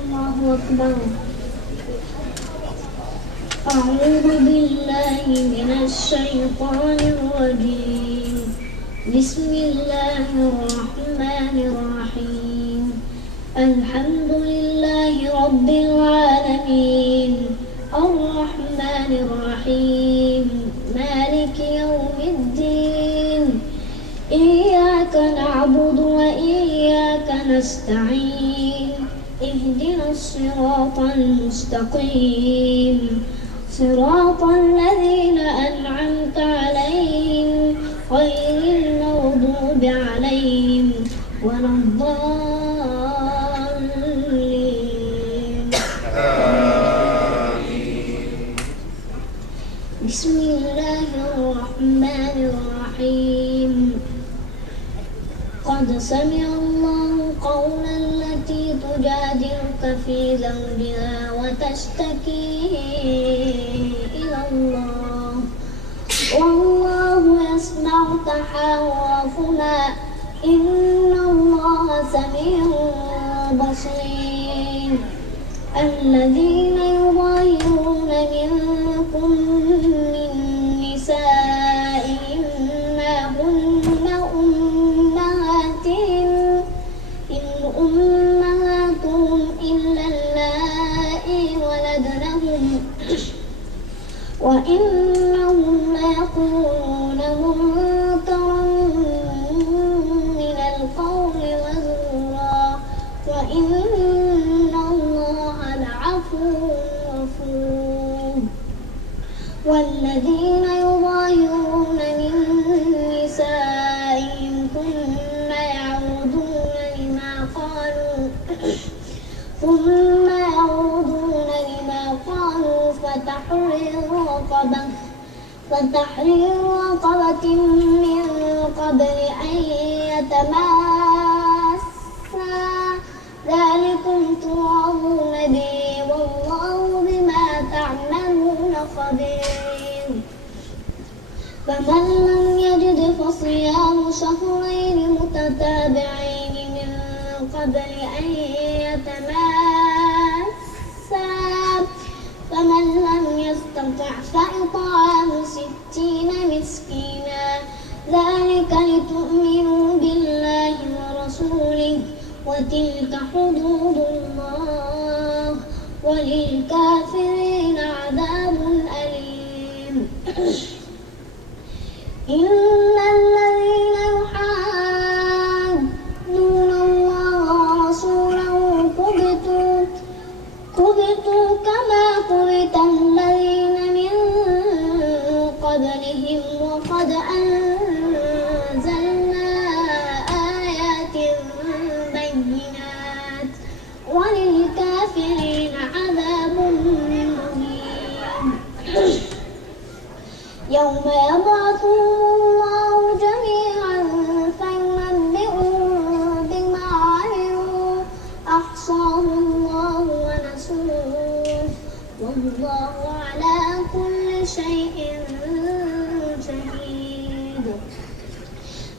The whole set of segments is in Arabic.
الله أكبر. أعوذ بالله من الشيطان الرجيم. بسم الله الرحمن الرحيم. الحمد لله رب العالمين الرحمن الرحيم مالك يوم الدين. إياك نعبد وإياك نستعين. اهدنا الصراط المستقيم صراط الذين أنعمت عليهم غير المغضوب عليهم ولا الضالين. بسم الله الرحمن الرحيم. قد سمع الله قول التي تجادلك في زوجها وتشتكي إلى الله والله يسمع تحاوركما إن الله سميع بصير. الذين يظاهرون منكم من نسائهم ما هن أمهاتهم إلا اللائي ولدنهم وإنهم ليقولون منكرا من القول وزورا وإن الله لعفو غفور. والذين يظاهرون من نسائهم ثم يعودون لما قالوا فتحرير رقبة من قبل أن يتماسا ذلكم توعظون به والله بما تعملون خبير. فمن لم يجد فصيام شهرين متتابعين من قبل أن يتماسا فمن لم يستطع فإطعام 60 مسكينا ذلك لتؤمنوا بالله ورسوله وتلك حدود الله وللكافرين عذاب أليم. إن الذين يحادون الله ورسوله كبتوا كما كبت الذين من قبلهم وقد أنزلنا آيات بينات وللكافرين عذاب مهين. يوم يبعثهم الله جميعا فينبئهم بما عملوا أحصاه الله ونسوه والله على كل شيء شهيد.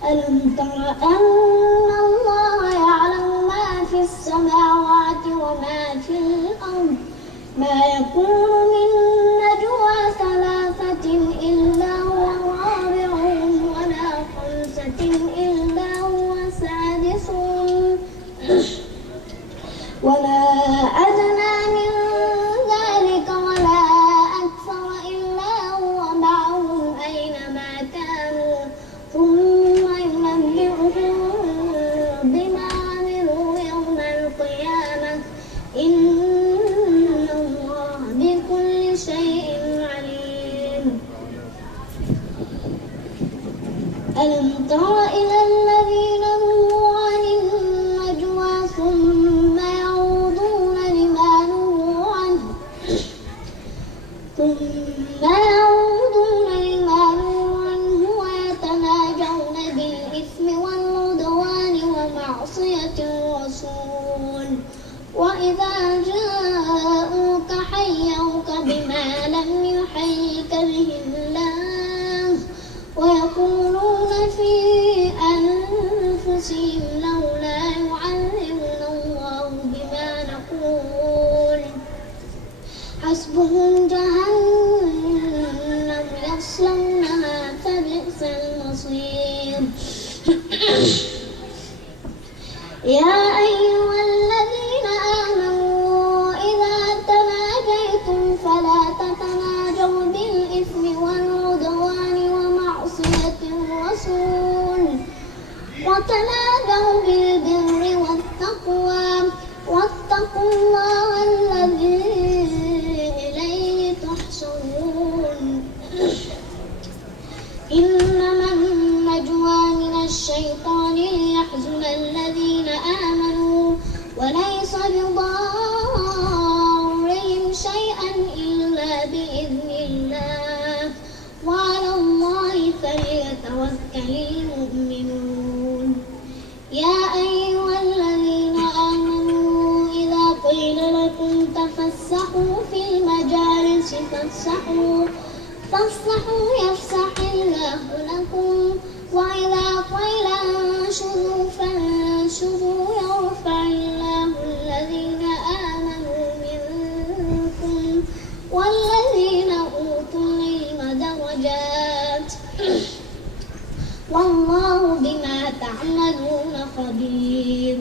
ألم تر أن الله يعلم ما في السماوات وما في الأرض ما يكون من نجوى ثلاثة إلا هو رابعهم ولا خمسة إلا هو سادسهم ولا أدنى من ذلك ولا أكثر إلا هو معهم أينما كانوا ثم ينبئهم بما عملوا يوم القيامة إن الله بكل شيء عليم. ألم تر إلى الذين نهوا عن النجوى ثم يعودون لما حسبهم جهنم يصلونها فبئس المصير. يا أيها الذين آمنوا إذا تناجيتم فلا تتناجوا بالإثم والعدوان ومعصية الرسول وتناجوا بالبر والتقوى واتقوا الله الذي إليه تحشرون. إنما النجوى من الشيطان ليحزن الذين آمنوا وليس بضارهم شيئا إلا بإذن الله وعلى الله فليتوكل المؤمنون. يا أيها الذين آمنوا إذا قيل لكم تفسحوا في المجالس فافسحوا يفسح الله لكم وإذا قيل انشروا فانشروا يرفع الله الذين آمنوا منكم والذين أوتوا العلم درجات والله بما تعملون خبير.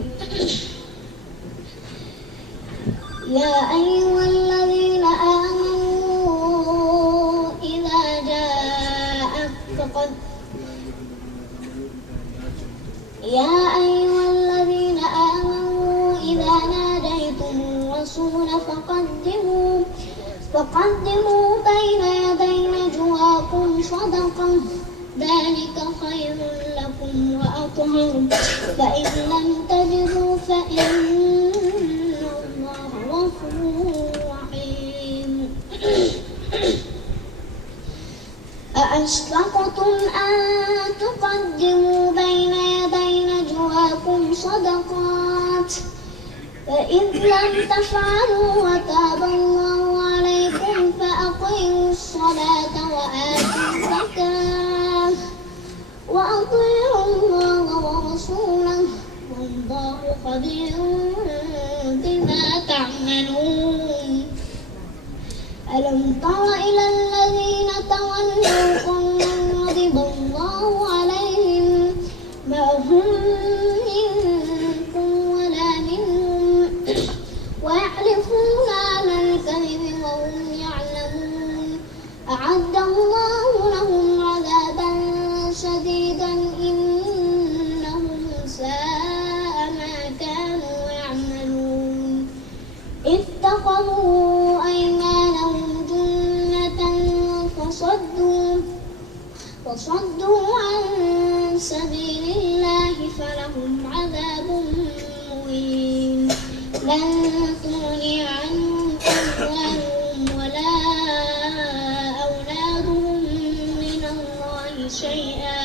يا أيها الذين آمنوا إذا ناجيتم الرسول فقدموا بين يدي نجواكم صدقة ذلك خير لكم وأطهر فإن لم تجدوا فإن الله غفور رحيم. أأشفقتم أن تقدموا بين يدي نجواكم صدقات فإذ لم تفعلوا وتاب الله عليكم فأقيموا الصلاة وآتوا الزكاة وأطيعوا الله ورسوله والله خبير بما تعملون. ألم تر إلى الذين تولوا قوما غضب الله عليهم ما هم منكم ولا منهم ويحلفون على الكذب وهم يعلمون أعد الله لهم عذابا شديدا إنهم ساء ما كانوا يعملون. اتخذوا أيمانهم جنة فصدوا عن سبيل الله فلهم عذاب مهين. لن تغني عنهم أموالهم ولا أولادهم من الله شيئا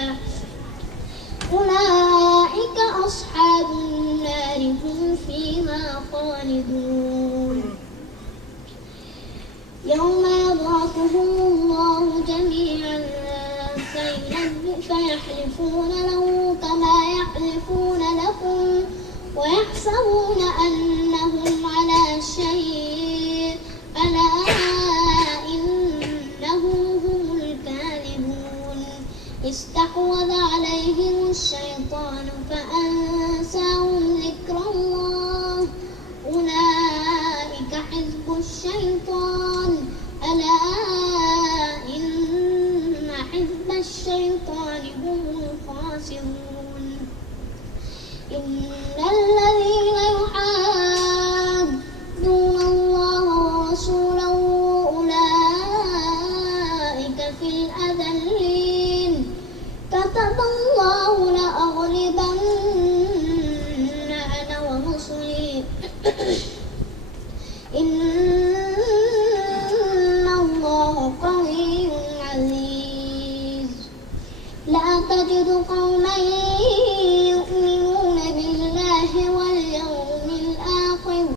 أولئك أصحاب النار هم فيها خالدون. يوم يبعثهم الله جميعا فيحلفون له كما يحلفون لكم ويحسبون أنهم على شيء ألا إنهم هم الكاذبون. استحوذ عليهم الشيطان فأنساهم ذكر الله أولئك حزب الشيطان ألا إن حزب الشيطان هم الخاسرون.